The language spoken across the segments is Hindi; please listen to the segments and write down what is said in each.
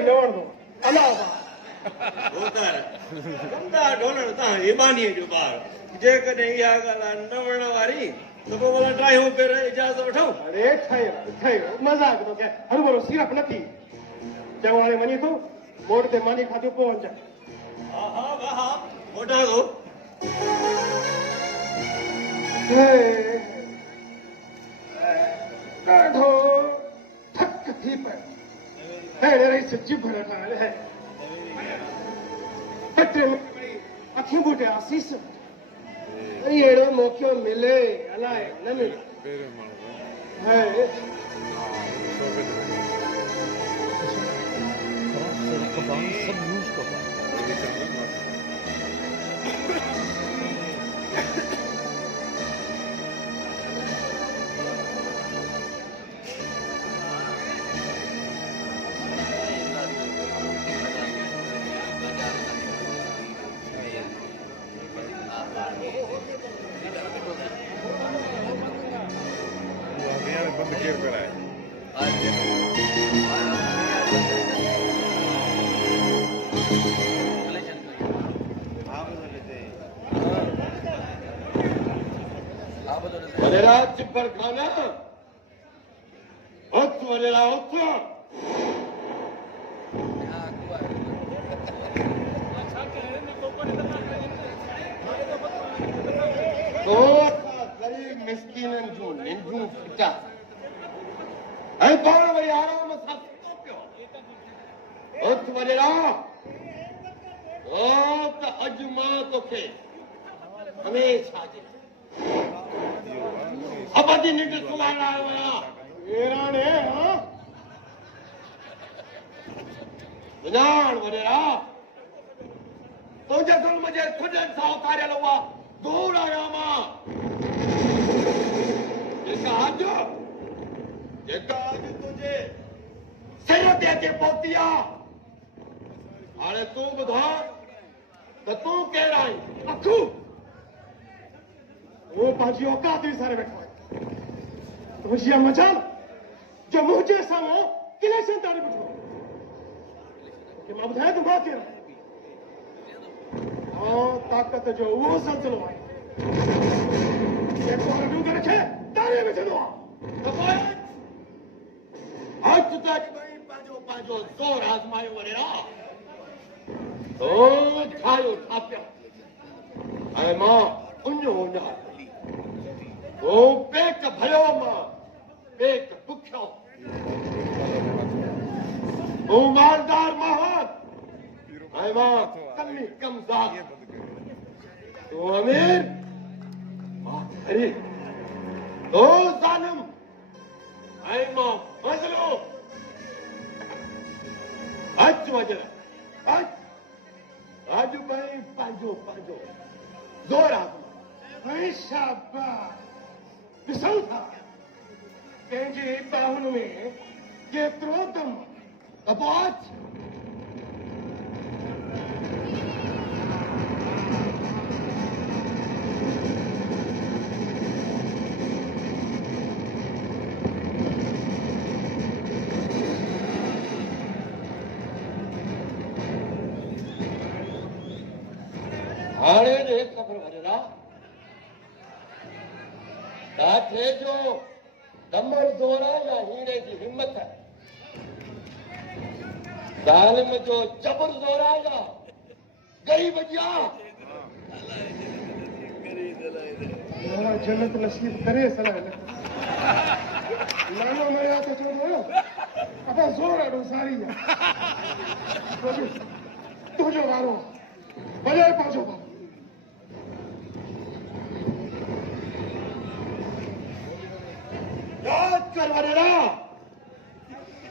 ही न वणंदो अलावा होता है गंदा ढोलण ता ईमानी जो बार जे कदे या गला न वण वारी तो को बोला ड्राइव पे इजाजत वठो अरे ठयो मजाक तो के हर बरो सिर्फ नथी जवाने मनी तो मोड़ ते मानी खातो पहुंच जा आहा वाह मोटा गो ॾाढो थक थी पियो अहिड़े रही सची भर ठाहियल है टे अखियूं बूटे आसीस वरी अहिड़ो मौक़ो मिले अलाए न मिले है सब यूज बंद केर कराए वडेरा चिपर खाना उठ वडेरा उठ तो गरीब मिस्किनन जो निंजू फिटा ऐं पाण वरी आराम सां सुतो पियो उथ वडेरा ओ त अॼु मां तोखे हमेशा जे अबदी निंड सुवारण आयो आहियां एराणे हाँ विञाण वडेरा तुंहिंजे ज़ुल्म जे खुॾनि सां उतारियल हुआ धूड़ आहियां मां जेका अॼु तुंहिंजे सिर ते अचे पहुती आहे हाणे तूं ॿुधा त तूं केरु आहीं अखू वो पंहिंजी औकात विसारे वेठो आहे तुंहिंजी मजाल जो मुंहिंजे साम्हूं किलेशन ताणी ॿुधो तोखे मां ॿुधायां तूं मां केरु आहियां ताक़त जो उहो सिलसिलो आहे जेको रॾूं रखे ताणे विझंदो आहे हथ त अॼु ॿई पंहिंजो ज़ोर आज़मायो वडेरा तो ठाहियो ठापिया ऐं मां उञो उञा तो पेट भरियो मां पेट बुखियो तूं मालदार महान ऐं मां कमी कमज़ार तूं अमीर मां ग़रीब तो ज़ालिम ऐं मां मज़लूम अच वजर अॼु ॿई पंहिंजो ज़ोर आज़मायो शाबाश ॾिसूं था कंहिंजी बाहुनि में केतिरो दम त पोइ अच हाणे ॾे ख़बर वडेरा काठे जो दमन ज़ोर आहे या हीरे जी हिम्मत ज़ालिम जो जबर ज़ोर आहे या ग़रीब जी जन्नत नसीब करे सलाह नानो मरिया तो चवंदो अबा ज़ोर ॾाढो सारी आहे तुंहिंजो वारो भले पंहिंजो वारो याद कर वडेरा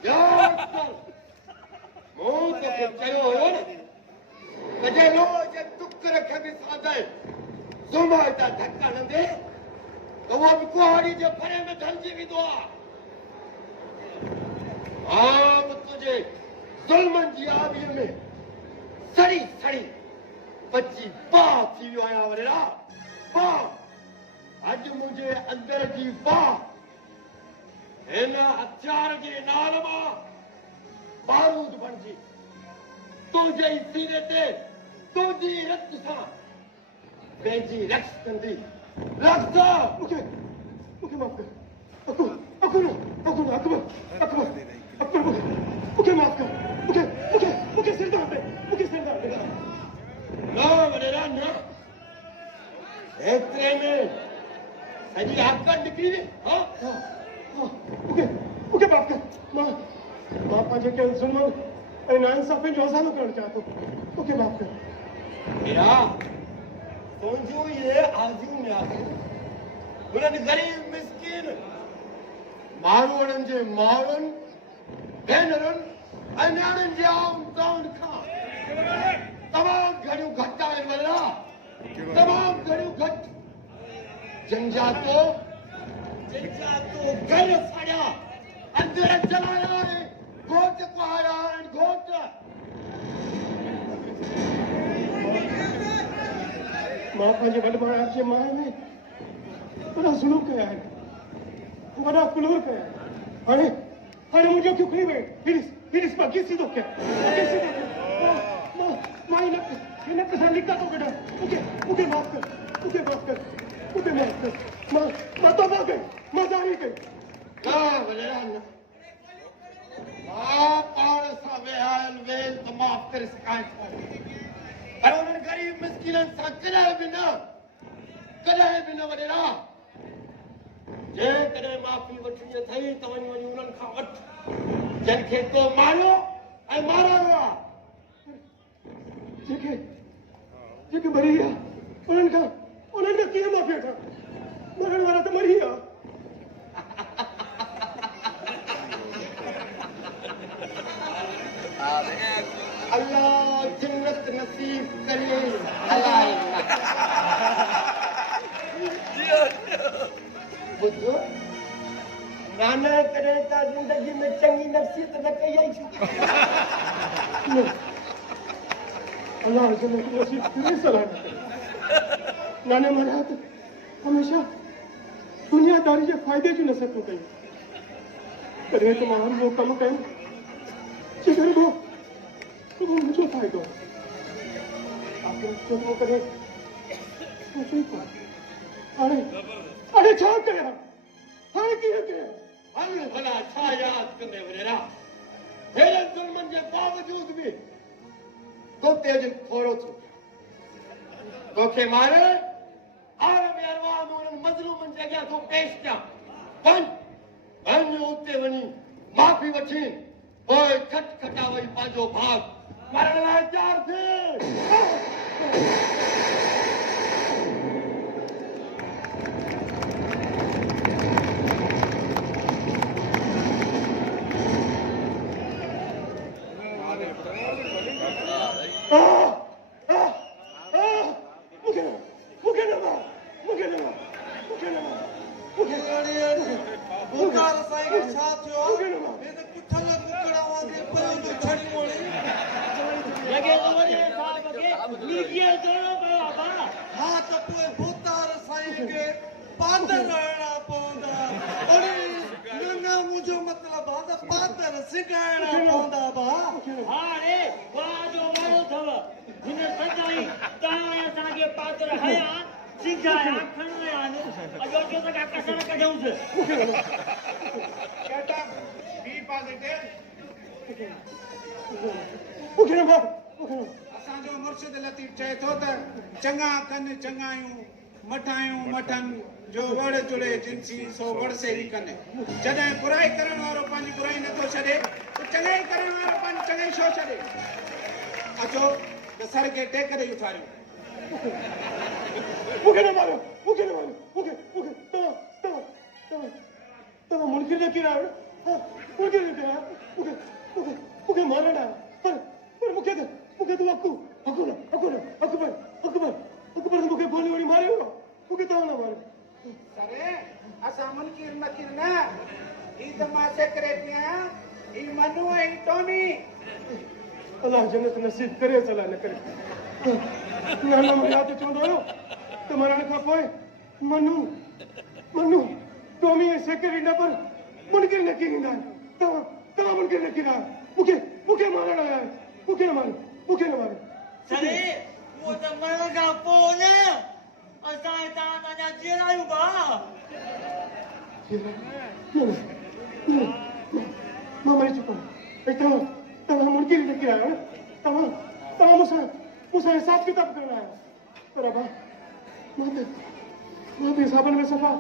याद कर मूं तोखे चयो हुयो न त जे लोह जे टुकर खे बि साधे ज़ुल्म हितां धक्का हणंदे त उहो बि कुहाड़ी जे फरे में ढलिजी वेंदो आहे आम तुंहिंजे ज़ुल्मनि जी आबीअ में सड़ी सड़ी बची बाह थी वियो आहियां वडेरा बाह अॼु मुंहिंजे अंदर जी बाह हिन हथियार जे नाल मां बारूद बणिजी तुंहिंजे सीने ते तुंहिंजी रत सां पंहिंजी रक्स कंदी रक्स मुखे माफ कर अकबर मुखे माफ कर मुखे सिरदार दे न वॾेरा न एतिरे में सॼी हक़ निकिरी वई मुखे माफ कर मां पंहिंजे कयल ज़ुल्म ऐं नाइंसाफ़ी जो अज़ालो करणु चाहियां थो मुखे माफ कर मेरा तुंहिंजूं इहे आरज़ूं नियाज़ूं उन्हनि ग़रीब मिस्किन माण्हुनि जे माउरनि भेनरुनि ऐं नियाणियुनि जे आउनि खां तमामु घणियूं घटि आहिनि वॾेरा तमामु घणियूं घटि जंहिंजा तो घर साड़िया अंदर जलाया ऐं घोट कुहाया आहिनि घोट मां पंहिंजे वॾे भाउ जे माए में वॾा ज़ुल्म कया आहिनि वॾा कुलूर कया आहिनि हाणे मुंहिंजो क्यों खणी वई हीॾिस मां कीअं सीधो कयां मां हिन सां लिका थो कढां मुखे माफ़ कर मां तौबा कई मां ज़ारी कई न वॾेरा न मां पाण सां वेहायल वेल त माफ़ करे सघां थो पर उन्हनि ग़रीब मिस्किननि सां कॾहिं बि न वॾेरा जेकॾहिं माफ़ी वठणी अथई त वञी उन्हनि खां वठ जंहिंखे तो मारियो ऐं मारियो आहे जेके मरी विया उन्हनि खां कीअं माफ़ी वठां मरण वारा त मरी विया अल्लाह जन्नत नसीब करे ॿुधो नाना कॾहिं त ज़िंदगी में चङी नफ़सियत न कई आई अल्लाह जन्नत नसीब करे सलाह नाने माना त हमेशा दुनियादारी जे फ़ाइदे जूं नसीहतूं कयूं कॾहिं त मां उहो कमु कयुमि जेकर मुंहिंजो फ़ाइदो कॾहिं सोचो ई कोन हाणे छा कयां हाणे कीअं कयां हल भला छा यादि कंदे वॾेरा हेॾनि ज़ुल्मनि जे बावजूद बि तो ते अॼु थोरो थियो तोखे मारे आलम अरवाह में उन्हनि मज़लूमनि जे अॻियां तो पेश कयां वञ उते वञी माफ़ी वठी पोइ खटखटा वई पंहिंजो भाग मरण लाइ तयार थी असांजो मुर्शिद लतीफ़ चए थो त चङा कनि चङायूं मठायूं मठनि जो वड़ जुड़े जिनसी सो वड़ से ही कनि जॾहिं बुराई करण वारो पंहिंजी बुराई नथो छॾे त चङाई करण वारो पंहिंजी चङाई छो छॾे अचो त सर खे टेक ॾेई उथारियूं तव्हां मुनकिर न किया मुनकिर न कया मूंखे मारण आया पर मूंखे त अकबर मूंखे गोली वोली मारियो मूंखे तव्हां न मारियो सरे असां मुनकिर नकीर न ही त मां सेक्रेटरी आहियां ही मनु ऐं टोनी अल्लाह जन्नत नसीब करे सलाह न करे नाना मरिया त चवंदो हुयो त मरण खां पोइ मनु टोमी ऐं सेक्रेटरी न पर मुनकिर नकीर ईंदा आहिनि तव्हां मुनकिर नकीर आहियो मुखे मारण आया है मुखे न मारे सरे वो त मरण खां पोइ न असां हितां अञा जीअं आहियूं भाउ मां मरी चुको आहियां तव्हां मुड़की लेके आया हो तव्हां मूंसां हिसाब किताब करण आया पर अबा मां त हिसाबनि में सफ़ा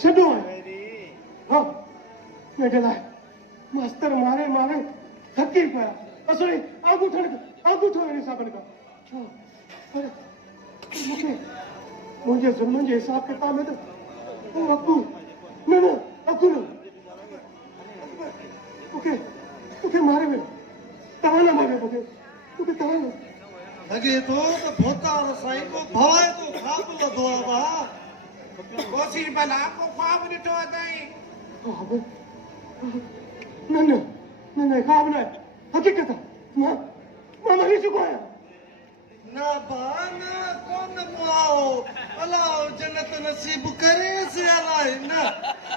छॾो आहियां हा वेठे लाइ मास्तर मारे थकी पिया असली आगू ठो हिसाबनि खां पर मूंखे मुंहिंजे ज़ुल्मनि जे हिसाब किताब में त अकू न मूंखे मारे वियो तव्हां न मारियो मूंखे तव्हां न लॻे थो त भोतार साईं को भवाए तो ख़्वाब लधो आहे भाउ कोसी भला को ख्वाब ॾिठो अथई न ख़्वाब न आहे हक़ीक़त आहे मां मरी चुको आहियां न भाउ न कोन मुआओ अलाह जन्नत नसीब करे से अलाए न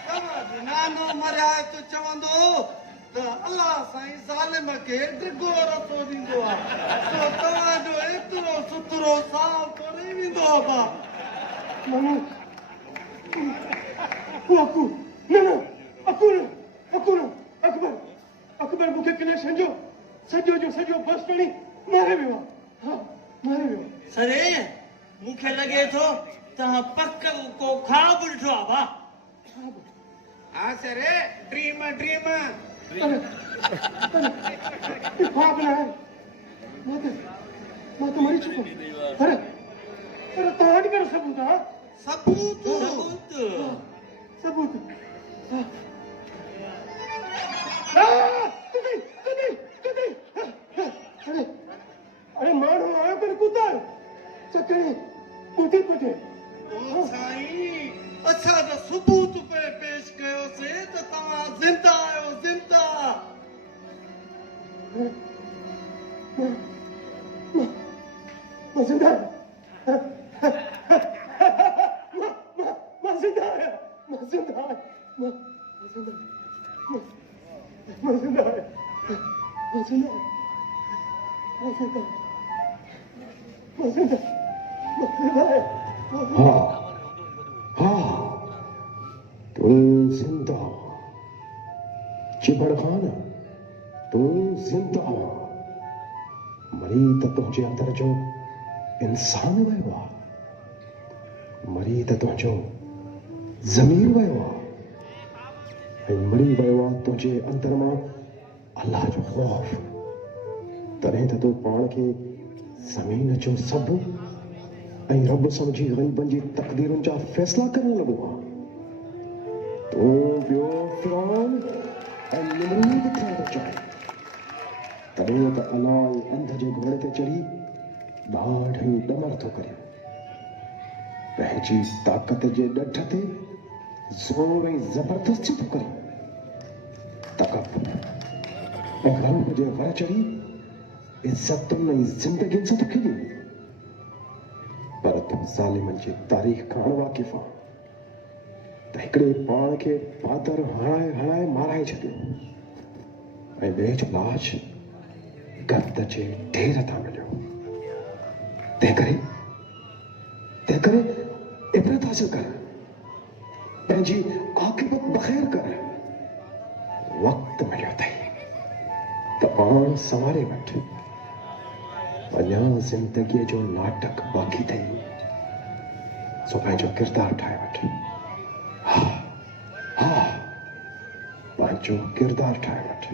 तव्हां नानो मरिया तो चवंदो त अलाह साईं ज़ालिम खे डिघो रस्तो ॾींदो आहे सो तव्हांजो एतिरो सुथरो साफ़ कोन्हे वेंदो आहे भाउ माण्हू अकू न अकबर मूंखे कनेक्शन जो सॼो बस खणी मारे वियो आहे हा मारे वियो सरे मूंखे लॻे थो तव्हां पक को ख़्वाब ॾिठो आहे भाउ हा सरे ड्रीम अरे ख्वाब न आहे मां त मरी चुको अरे तव्हां वटि कहिड़ो सबूत आहे सबूत अरे माण्हू आयो पर कुतार चकरे कुटी पटे ओ साईं असां त सबूत पे पेश कयोसीं त तव्हां ज़िंदा आहियो ज़िंदा मां ज़िंदा तुम जिंदा चिबड़ खान तुम जिंदा मरी त तुंहिंजे अंदर जो इंसान वियो आहे मरी त तुंहिंजो ज़मीर वियो आहे ऐं मरी वियो आहे तुंहिंजे अंदर मां अल्लाह जो ख़ौफ़ तॾहिं त तूं पाण खे ज़मीन जो सभु ऐं रब सम्झी ग़रीबनि जी तक़दीरुनि जा फ़ैसिला करण लॻो आहे तूं ॿियो फ़िरौन ऐं नमरूद थियण थो चाहे तॾहिं त अलाह अंध जे घोड़े ते चढ़ी ॾाढी ॾमर थो करे पंहिंजी ताक़त जे ॾढ ते ज़ोर ऐं ज़बरदस्ती थो करे तकबर ऐं ग़लब जे वर चढ़ी इज़तुनि ऐं ज़िंदगियुनि सां थो खेॾे पर तूं ज़ालिमनि जी तारीख़ खां अणवाक़िफ़ आहे त हिकिड़े पाण खे बादर हणाए माराए छॾियो ऐं ॿिए जो लाश गर्द जे ढेर तां मिलियो तंहिं करे इबरत हासिल कर पंहिंजी आक़िबत बख़ैर कर वक़्तु मिलियो अथई त पाण संवारे वठ अञा ज़िंदगीअ जो नाटक बाक़ी अथई सो पंहिंजो किरदारु ठाहे वठ हा पंहिंजो किरदारु ठाहे वठ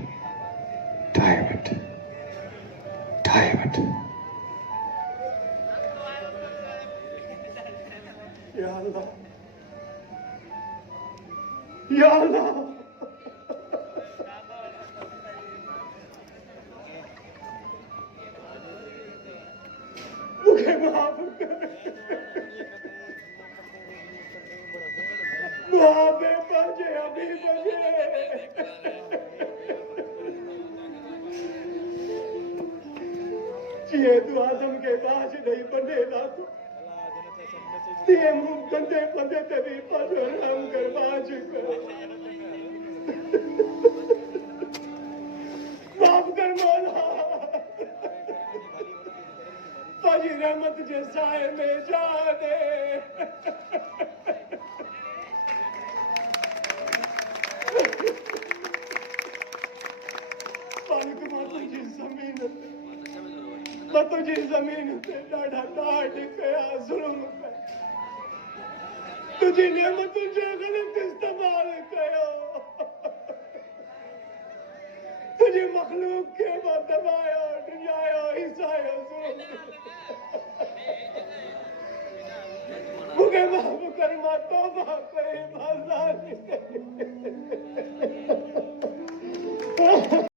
या अल्लाह मुझे माफ कर मुआबे बजे अभी बजे जिए तू आदम के बाज नहीं बने ना तो ते मुंह बंदे बंदे ते भी पाजो राम कर बाज कर माफ कर मौला पंहिंजी रहमत जे साए में जा ॾे मालिक मां तुंहिंजी ज़मीन ते ॾाढा ॾाढ कया ज़ुल्म कया तुझी नेमतुनि जो ग़लत इस्तेमाल कयो तुझी मखलूक खे मां दबायो ॾुञायो हिसायो मूंखे माफ़ कर मां तौबा कई मां ज़ालिम